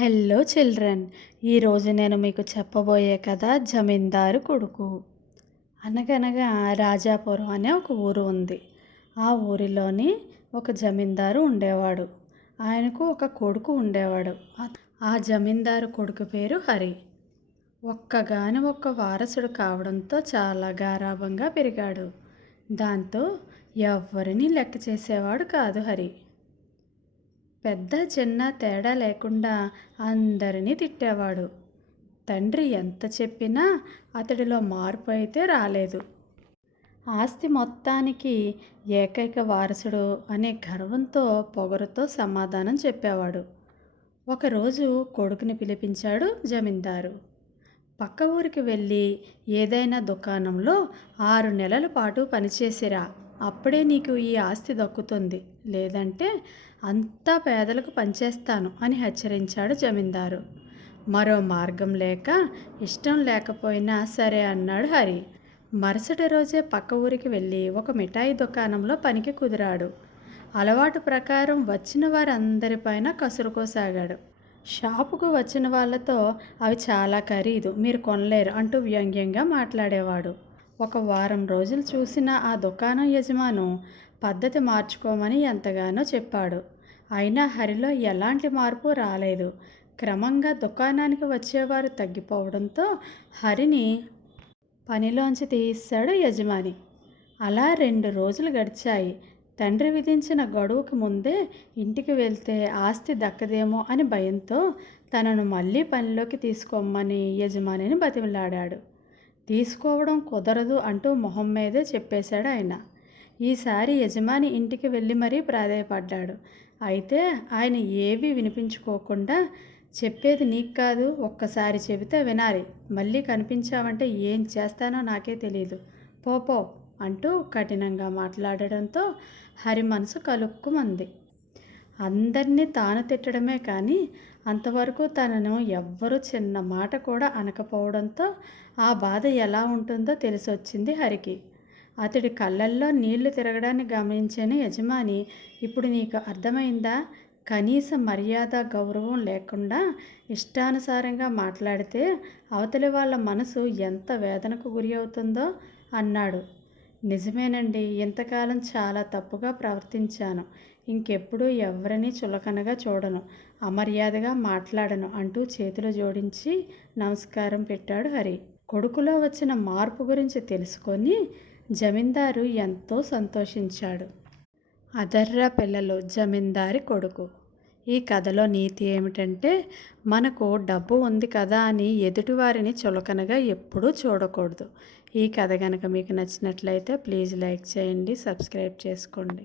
Hello children ఈరోజు నేను మీకు చెప్పబోయే కథ జమీందారు కొడుకు. అనగనగా రాజాపురం అనే ఒక ఊరు ఉంది. ఆ ఊరిలోని ఒక జమీందారు ఉండేవాడు. ఆయనకు ఒక కొడుకు ఉండేవాడు. ఆ- జమీందారు కొడుకు పేరు హరి. ఒక్కగాని ఒక్క వారసుడు కావడంతో చాలా గారాభంగా పెరిగాడు. దాంతో ఎవరిని లెక్క చేసేవాడు కాదు హరి. పెద్ద చిన్న తేడా లేకుండా అందరినీ తిట్టేవాడు. తండ్రి ఎంత చెప్పినా అతడిలో మార్పు అయితే రాలేదు. ఆస్తి మొత్తానికి ఏకైక వారసుడు అనే గర్వంతో పొగరుతో సమాధానం చెప్పేవాడు. ఒకరోజు కొడుకుని పిలిపించాడు జమీందారు. పక్క ఊరికి వెళ్ళి ఏదైనా దుకాణంలో ఆరు నెలల పాటు పనిచేసిరా. అప్పుడే నీకు ఈ ఆస్తి దక్కుతుంది. లేదంటే అంతా పేదలకు పంచేస్తాను అని హెచ్చరించాడు జమీందారు. మరో మార్గం లేక ఇష్టం లేకపోయినా సరే అన్నాడు హరి. మరుసటి రోజే పక్క ఊరికి వెళ్ళి ఒక మిఠాయి దుకాణంలో పనికి కుదిరాడు. అలవాటు ప్రకారం వచ్చిన వారందరిపైన కసురుకోసాగాడు షాపుకు వచ్చిన వాళ్ళతో అవి చాలా ఖరీదు మీరు కొనలేరు అంటూ వ్యంగ్యంగా మాట్లాడేవాడు. ఒక వారం రోజులు చూసిన ఆ దుకాణం యజమాను పద్ధతి మార్చుకోమని ఎంతగానో చెప్పాడు. అయినా హరిలో ఎలాంటి మార్పు రాలేదు. క్రమంగా దుకాణానికి వచ్చేవారు తగ్గిపోవడంతో హరిని పనిలోంచి తీశాడు యజమాని. అలా రెండు రోజులు గడిచాయి. తండ్రి విధించిన గడువుకు ముందే ఇంటికి వెళ్తే ఆస్తి దక్కదేమో అని భయంతో తనను మళ్ళీ పనిలోకి తీసుకోమని యజమానిని బతిమలాడాడు. తీసుకోవడం కుదరదు అంటూ మొహం మీదే చెప్పేశాడు ఆయన. ఈసారి యజమాని ఇంటికి వెళ్ళి మరీ ప్రాధాయపడ్డాడు. అయితే ఆయన ఏవీ వినిపించుకోకుండా చెప్పేది నీకు కాదు ఒక్కసారి చెబితే వినాలి. మళ్ళీ కనిపించావంటే ఏం చేస్తానో నాకే తెలియదు పోపో అంటూ కఠినంగా మాట్లాడడంతో హరి మనసు కలుక్కుమంది. అందరినీ తాను తిట్టడమే కానీ అంతవరకు తనను ఎవ్వరూ చిన్న మాట కూడా అనకపోవడంతో ఆ బాధ ఎలా ఉంటుందో తెలిసొచ్చింది హరికి. అతడి కళ్ళల్లో నీళ్ళు తిరగడాన్ని గమనించిన యజమాని ఇప్పుడు నీకు అర్థమైందా? కనీస మర్యాద గౌరవం లేకుండా ఇష్టానుసారంగా మాట్లాడితే అవతలి వాళ్ళ మనసు ఎంత వేదనకు గురి అవుతుందో? అన్నాడు. నిజమేనండి. ఇంతకాలం చాలా తప్పుగా ప్రవర్తించాను. ఇంకెప్పుడు ఎవరిని చులకనగా చూడను. అమర్యాదగా మాట్లాడను అంటూ చేతులు జోడించి నమస్కారం పెట్టాడు హరి. కొడుకులో వచ్చిన మార్పు గురించి తెలుసుకొని జమీందారు ఎంతో సంతోషించాడు. అదర్రా పిల్లలు జమీందారి కొడుకు. ఈ కథలో నీతి ఏమిటంటే మనకు డబ్బు ఉంది కదా అని ఎదుటివారిని చులకనగా ఎప్పుడూ చూడకూడదు. ఈ కథ కనుక మీకు నచ్చినట్లయితే ప్లీజ్ లైక్ చేయండి సబ్స్క్రైబ్ చేసుకోండి.